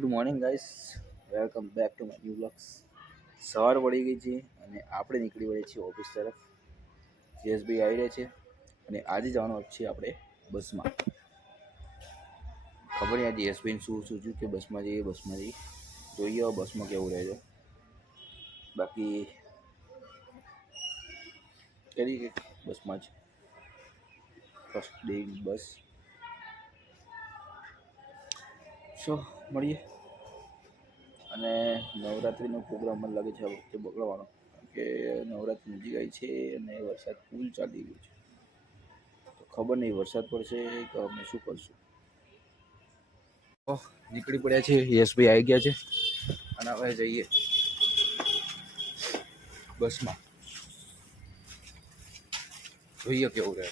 Good morning guys. Welcome back to my new blogs. સવાર પડી ગઈ છે અને આપણે નીકળી વળીએ છીએ ઓફિસ તરફ. જીએસભાઈ આવી રહ્યા છે અને આજે જવાનું છે આપણે બસમાં. ખબર નહીં આજે યશભાઈને શું સૂચ્યું કે બસમાં જઈએ બસમાં જઈએ. જોઈએ બસમાં કેવું રહે છે બાકી કરી બસમાં જ. ફર્સ્ટ ડે બસ. સો મળીએ. અને નવરાત્રિનો પ્રોગ્રામ મને લાગે છે વખતે બગડવાનો કે નવરાત્રિ નજીક આવી છે અને વરસાદ ફૂલ ચાલી ગયો છે. તો ખબર નહીં, વરસાદ પડશે કે અમે શું કરશું. નીકળી પડ્યા છે, યશભાઈ આવી ગયા છે. અને હવે જઈએ બસમાં. જોઈએ કેવું રહે.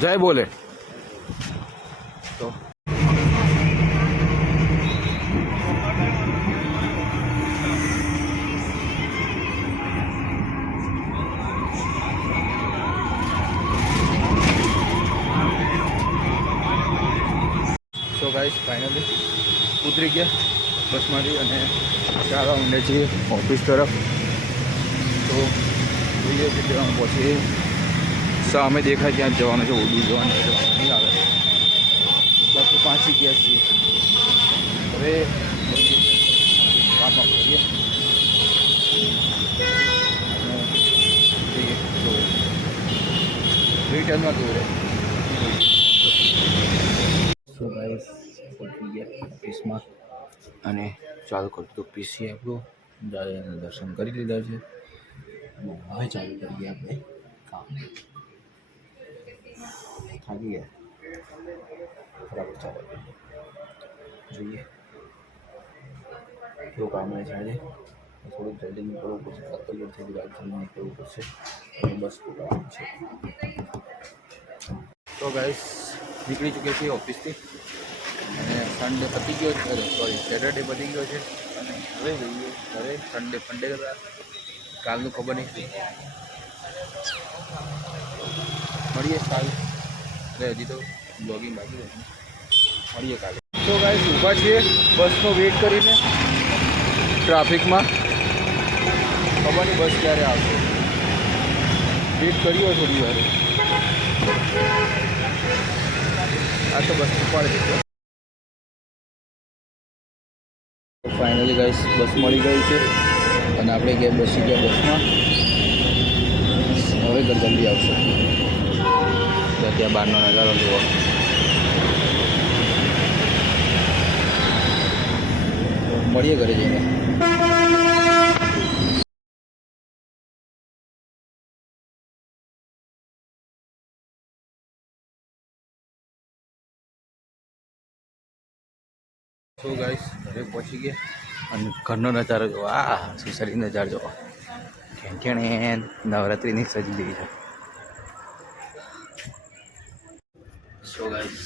જય બોલે તો સો ગાઈસ ફાઇનલી ઉતરી ગયા. બસમાંથી અને ચાલવા માંડે છીએ ઓફિસ તરફ. તો જોઈએ કે ત્યાં પહોંચીએ. સામે દેખાય ત્યાં જવાનું છે, ઉડું જવાનું છે નહીં આવે. બાકી પાંચી ગયા છીએ. હવે કામ કરીએ રિટર્નમાં દોડે સો ગાઈસ ઓફિસમાં. અને ચાલુ કરતું પીસી આપણું દાદાના દર્શન કરી લીધા છે. હવે ચાલુ કરીએ આપણે કામ. થાકી ગયા બરાબર ચાલો જોઈએ કેવું કામ રહે છે આજે થોડુંક જલ્દી નીકળવું પડશે તકલીફ થઈ ગઈ જલ્દી નીકળવું પડશે અને બસ પકડવાનું છે તો ગાઈસ નીકળી ચૂક્યા છીએ ઓફિસથી અને સન્ડે પતી ગયો છે સોરી સેટરડે પતી ગયો છે અને હવે જઈએ ઘરે સન્ડે ફંડે હતા કાલનું ખબર નહીં મળીએ કાલ એટલે હજી તો બ્લોગિંગ બાકી મળીએ કાલે. તો ગાઈસ ઊભા છીએ બસનો વેઇટ કરીને. ટ્રાફિકમાં ખબર નહીં બસ ક્યારે આવશે? વેઇટ હોય થોડી વાર. આ તો બસ ઉપાડી દીધો ફાઇનલી ગાઈસ બસ મળી ગઈ છે. અને આપણે ગયા બસી ગયા બસમાં. હવે ઘર જલ્દી આવશે. ત્યાં ત્યાં બહારનો નજારો જુઓ. મળીએ ઘરે જઈને. સો ગાઈસ ઘરે પહોંચી ગયા. અને ઘરનો નજારો જો આ સુસરી નજારો જો ખેંચણે નવરાત્રિની સજી લીધી. છે સો ગાઈસ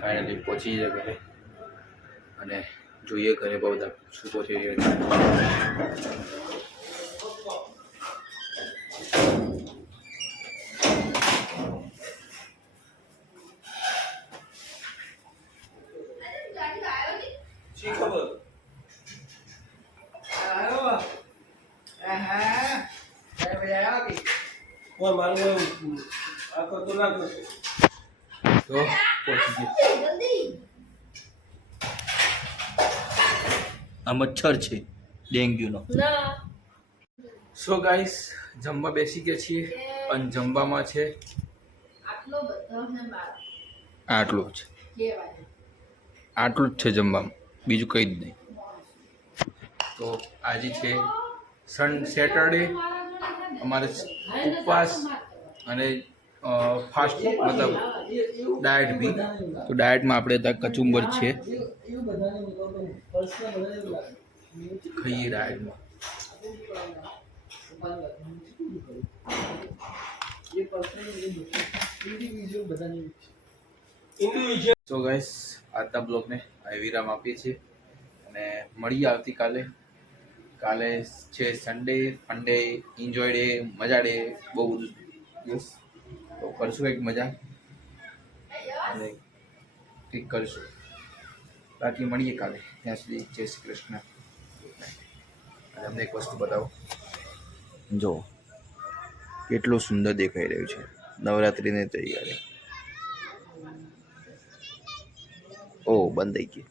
ફાઇનલી પહોંચી ગયા ઘરે. અને જોઈએ ઘરે બહુ બધા શું પહોંચી રહ્યા છે. શી ખબર? કોઈ મારું એવું આ કરતો ના કરતો તો પહોંચી ગયા આ મચ્છર છે ડેન્ગ્યુનો. સો ગાઈસ જમવા બેસી ગયા છીએ અને જમવામાં છે આટલો જ. આટલું જ છે જમવામાં. બીજું કંઈ જ નહીં. તો આજે છે સન સેટરડે. અમારે ઉપવાસ અને ફાસ્ટ મતલબ ડાયટ બી તો ડાયટમાં આપણે કચુંબર છે. ખાઈએ ડાયટમાં સો ગાઈસ આજના બ્લોગને વિરામ આપીએ છીએ. અને મળીએ આવતીકાલે. કાલે છે સન્ડે ફંડે એન્જોય ડે મજા ડે બહુ બધું. દિવસ તો કરશું એક મજા. અને ક્લિક કરીશું. બાકી મળીએ કાલે. ત્યાં સુધી જય શ્રી કૃષ્ણ. અને તમને એક વસ્તુ બતાવો. જો, કેટલું સુંદર દેખાઈ રહ્યું છે. નવરાત્રિની તૈયારી. ઓ, બંધ થઈ ગઈ.